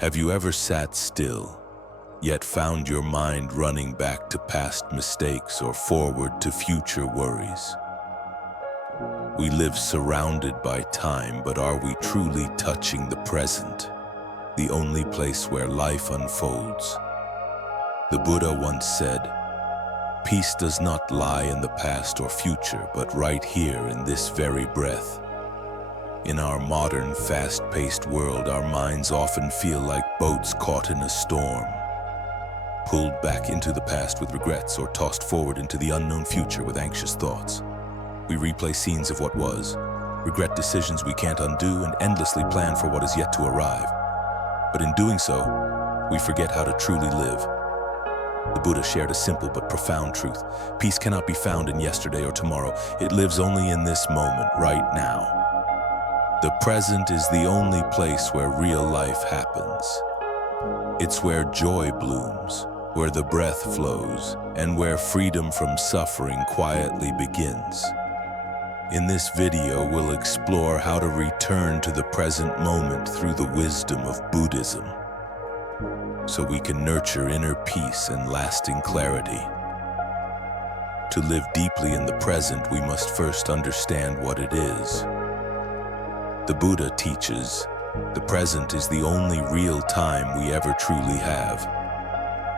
Have you ever sat still, yet found your mind running back to past mistakes or forward to future worries? We live surrounded by time, but are we truly touching the present, the only place where life unfolds? The Buddha once said, "Peace does not lie in the past or future, but right here in this very breath." In our modern, fast-paced world, our minds often feel like boats caught in a storm, pulled back into the past with regrets or tossed forward into the unknown future with anxious thoughts. We replay scenes of what was, regret decisions we can't undo, and endlessly plan for what is yet to arrive. But in doing so, we forget how to truly live. The Buddha shared a simple but profound truth. Peace cannot be found in yesterday or tomorrow. It lives only in this moment, right now. The present is the only place where real life happens. It's where joy blooms, where the breath flows, and where freedom from suffering quietly begins. In this video, we'll explore how to return to the present moment through the wisdom of Buddhism, so we can nurture inner peace and lasting clarity. To live deeply in the present, we must first understand what it is. The Buddha teaches, the present is the only real time we ever truly have.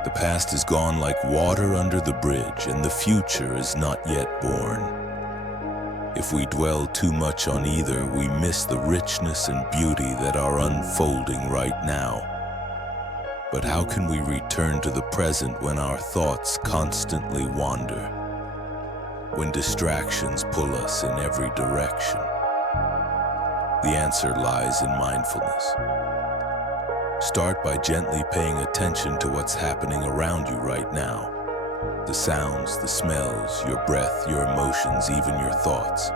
The past is gone like water under the bridge, and the future is not yet born. If we dwell too much on either, we miss the richness and beauty that are unfolding right now. But how can we return to the present when our thoughts constantly wander? When distractions pull us in every direction? The answer lies in mindfulness. Start by gently paying attention to what's happening around you right now. The sounds, the smells, your breath, your emotions, even your thoughts.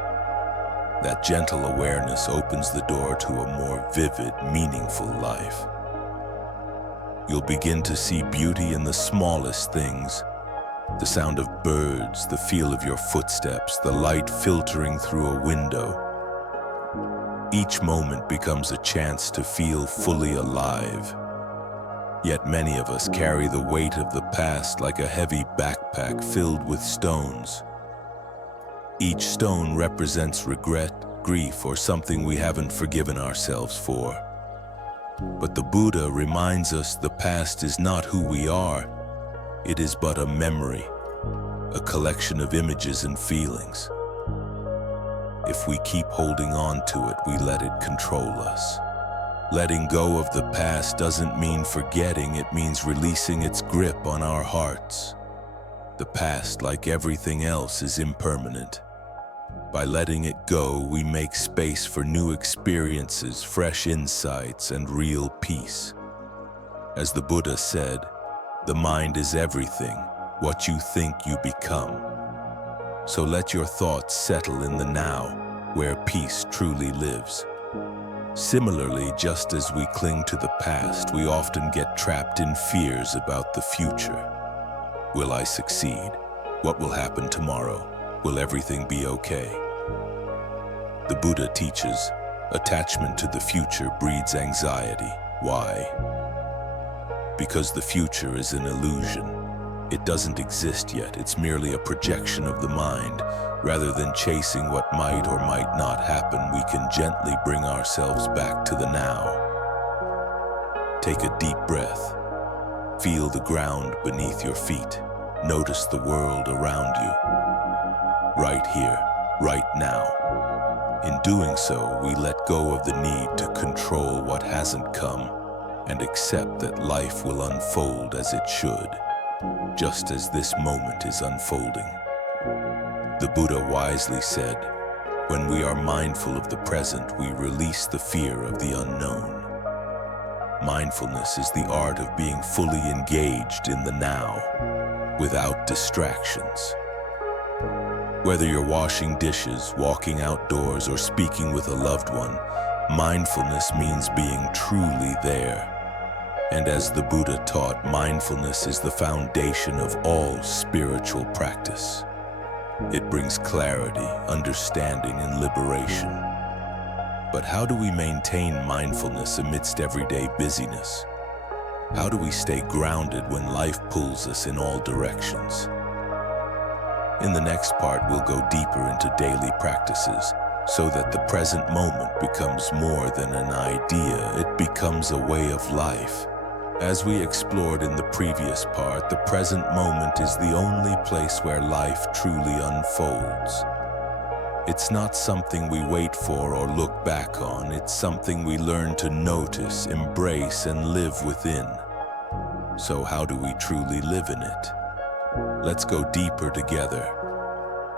That gentle awareness opens the door to a more vivid, meaningful life. You'll begin to see beauty in the smallest things. The sound of birds, the feel of your footsteps, the light filtering through a window. Each moment becomes a chance to feel fully alive. Yet many of us carry the weight of the past like a heavy backpack filled with stones. Each stone represents regret, grief, or something we haven't forgiven ourselves for. But the Buddha reminds us the past is not who we are. It is but a memory, a collection of images and feelings. If we keep holding on to it, we let it control us. Letting go of the past doesn't mean forgetting, it means releasing its grip on our hearts. The past, like everything else, is impermanent. By letting it go, we make space for new experiences, fresh insights, and real peace. As the Buddha said, the mind is everything. What you think, you become. So let your thoughts settle in the now, where peace truly lives. Similarly, just as we cling to the past, we often get trapped in fears about the future. Will I succeed? What will happen tomorrow? Will everything be okay? The Buddha teaches, attachment to the future breeds anxiety. Why? Because the future is an illusion. It doesn't exist yet, it's merely a projection of the mind. Rather than chasing what might or might not happen, we can gently bring ourselves back to the now. Take a deep breath. Feel the ground beneath your feet. Notice the world around you. Right here, right now. In doing so, we let go of the need to control what hasn't come and accept that life will unfold as it should, just as this moment is unfolding. The Buddha wisely said, when we are mindful of the present, we release the fear of the unknown. Mindfulness is the art of being fully engaged in the now, without distractions. Whether you're washing dishes, walking outdoors, or speaking with a loved one, mindfulness means being truly there. And as the Buddha taught, mindfulness is the foundation of all spiritual practice. It brings clarity, understanding, and liberation. But how do we maintain mindfulness amidst everyday busyness? How do we stay grounded when life pulls us in all directions? In the next part, we'll go deeper into daily practices so that the present moment becomes more than an idea, it becomes a way of life. As we explored in the previous part, the present moment is the only place where life truly unfolds. It's not something we wait for or look back on, it's something we learn to notice, embrace, and live within. So how do we truly live in it? Let's go deeper together.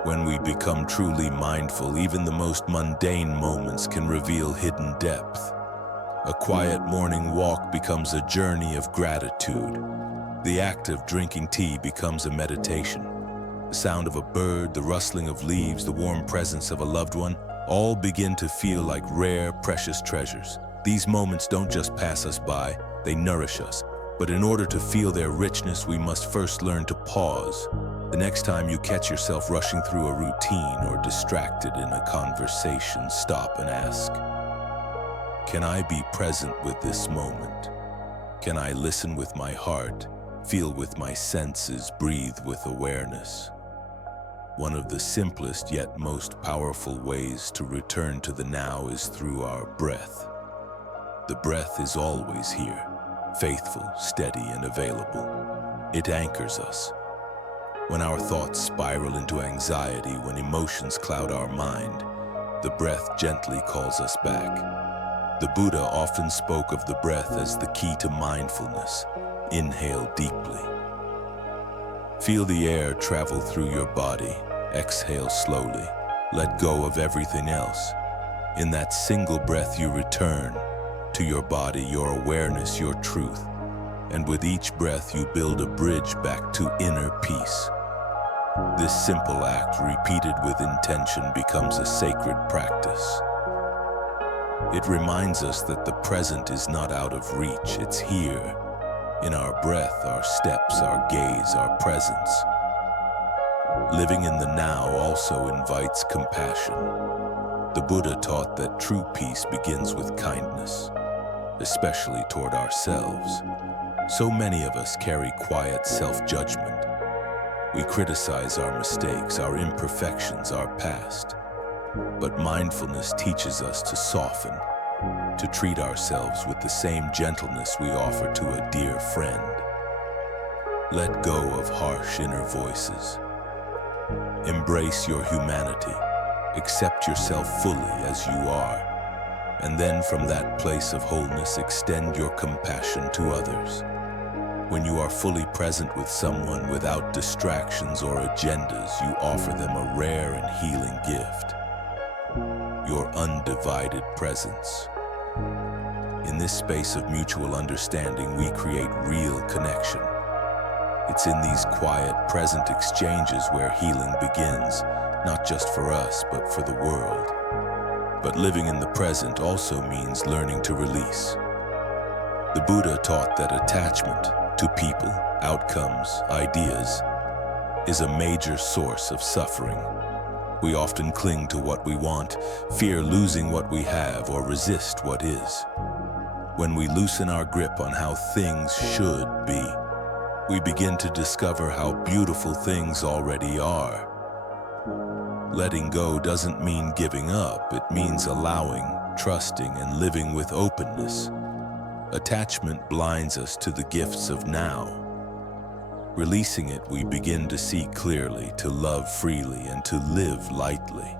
When we become truly mindful, even the most mundane moments can reveal hidden depth. A quiet morning walk becomes a journey of gratitude. The act of drinking tea becomes a meditation. The sound of a bird, the rustling of leaves, the warm presence of a loved one, all begin to feel like rare, precious treasures. These moments don't just pass us by, they nourish us. But in order to feel their richness, we must first learn to pause. The next time you catch yourself rushing through a routine or distracted in a conversation, stop and ask, can I be present with this moment? Can I listen with my heart, feel with my senses, breathe with awareness? One of the simplest yet most powerful ways to return to the now is through our breath. The breath is always here, faithful, steady, and available. It anchors us. When our thoughts spiral into anxiety, when emotions cloud our mind, the breath gently calls us back. The Buddha often spoke of the breath as the key to mindfulness. Inhale deeply. Feel the air travel through your body. Exhale slowly. Let go of everything else. In that single breath you return to your body, your awareness, your truth. And with each breath you build a bridge back to inner peace. This simple act, repeated with intention, becomes a sacred practice. It reminds us that the present is not out of reach, it's here, in our breath, our steps, our gaze, our presence. Living in the now also invites compassion. The Buddha taught that true peace begins with kindness, especially toward ourselves. So many of us carry quiet self-judgment. We criticize our mistakes, our imperfections, our past. But mindfulness teaches us to soften, to treat ourselves with the same gentleness we offer to a dear friend. Let go of harsh inner voices. Embrace your humanity. Accept yourself fully as you are. And then from that place of wholeness, extend your compassion to others. When you are fully present with someone without distractions or agendas, you offer them a rare and healing gift. Your undivided presence. In this space of mutual understanding, we create real connection. It's in these quiet, present exchanges where healing begins, not just for us, but for the world. But living in the present also means learning to release. The Buddha taught that attachment to people, outcomes, ideas, is a major source of suffering. We often cling to what we want, fear losing what we have, or resist what is. When we loosen our grip on how things should be, we begin to discover how beautiful things already are. Letting go doesn't mean giving up, it means allowing, trusting, and living with openness. Attachment blinds us to the gifts of now. Releasing it, we begin to see clearly, to love freely, and to live lightly.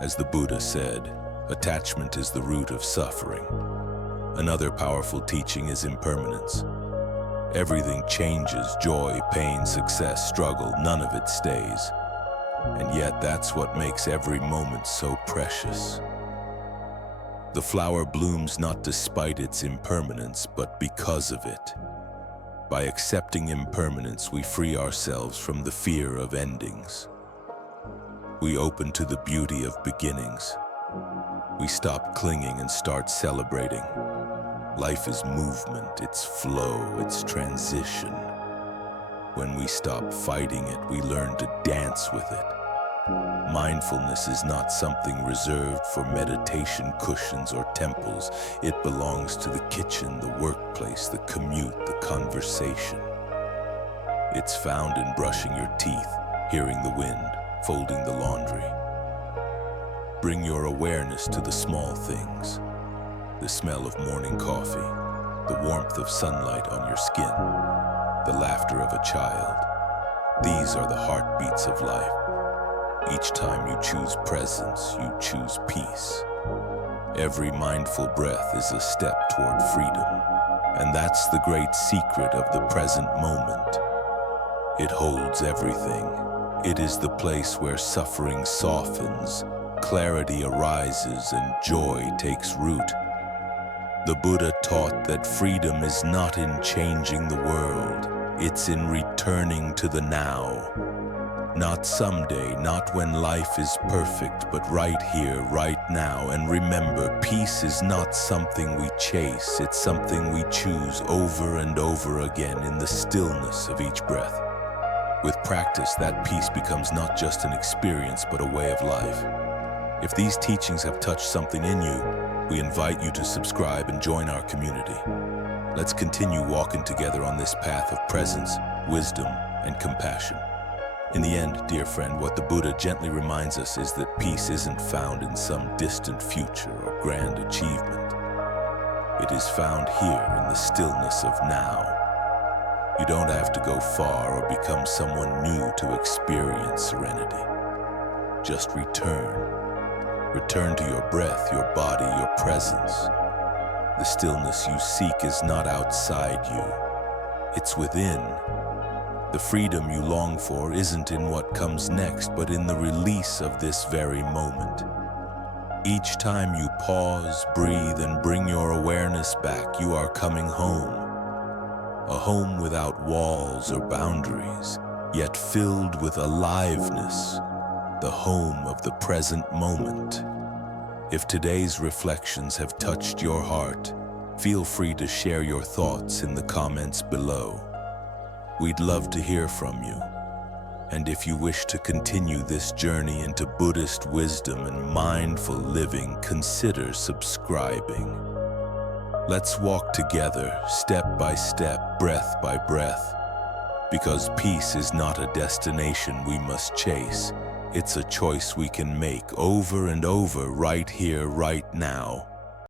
As the Buddha said, attachment is the root of suffering. Another powerful teaching is impermanence. Everything changes, joy, pain, success, struggle, none of it stays. And yet that's what makes every moment so precious. The flower blooms not despite its impermanence, but because of it. By accepting impermanence, we free ourselves from the fear of endings. We open to the beauty of beginnings. We stop clinging and start celebrating. Life is movement, it's flow, it's transition. When we stop fighting it, we learn to dance with it. Mindfulness is not something reserved for meditation cushions or temples. It belongs to the kitchen, the workplace, workplace, the commute, the conversation. It's found in brushing your teeth, hearing the wind, folding the laundry. Bring your awareness to the small things. The smell of morning coffee, the warmth of sunlight on your skin, the laughter of a child. These are the heartbeats of life. Each time you choose presence, you choose peace. Every mindful breath is a step toward freedom, and that's the great secret of the present moment. It holds everything. It is the place where suffering softens, clarity arises, and joy takes root. The Buddha taught that freedom is not in changing the world, it's in returning to the now. Not someday, not when life is perfect, but right here, right now. And remember, peace is not something we chase, it's something we choose over and over again in the stillness of each breath. With practice, that peace becomes not just an experience, but a way of life. If these teachings have touched something in you, we invite you to subscribe and join our community. Let's continue walking together on this path of presence, wisdom, and compassion. In the end, dear friend, what the Buddha gently reminds us is that peace isn't found in some distant future or grand achievement. It is found here in the stillness of now. You don't have to go far or become someone new to experience serenity. Just return. Return to your breath, your body, your presence. The stillness you seek is not outside you. It's within. The freedom you long for isn't in what comes next, but in the release of this very moment. Each time you pause, breathe, and bring your awareness back, you are coming home. A home without walls or boundaries, yet filled with aliveness. The home of the present moment. If today's reflections have touched your heart, feel free to share your thoughts in the comments below. We'd love to hear from you. And if you wish to continue this journey into Buddhist wisdom and mindful living, consider subscribing. Let's walk together, step by step, breath by breath. Because peace is not a destination we must chase. It's a choice we can make over and over, right here, right now.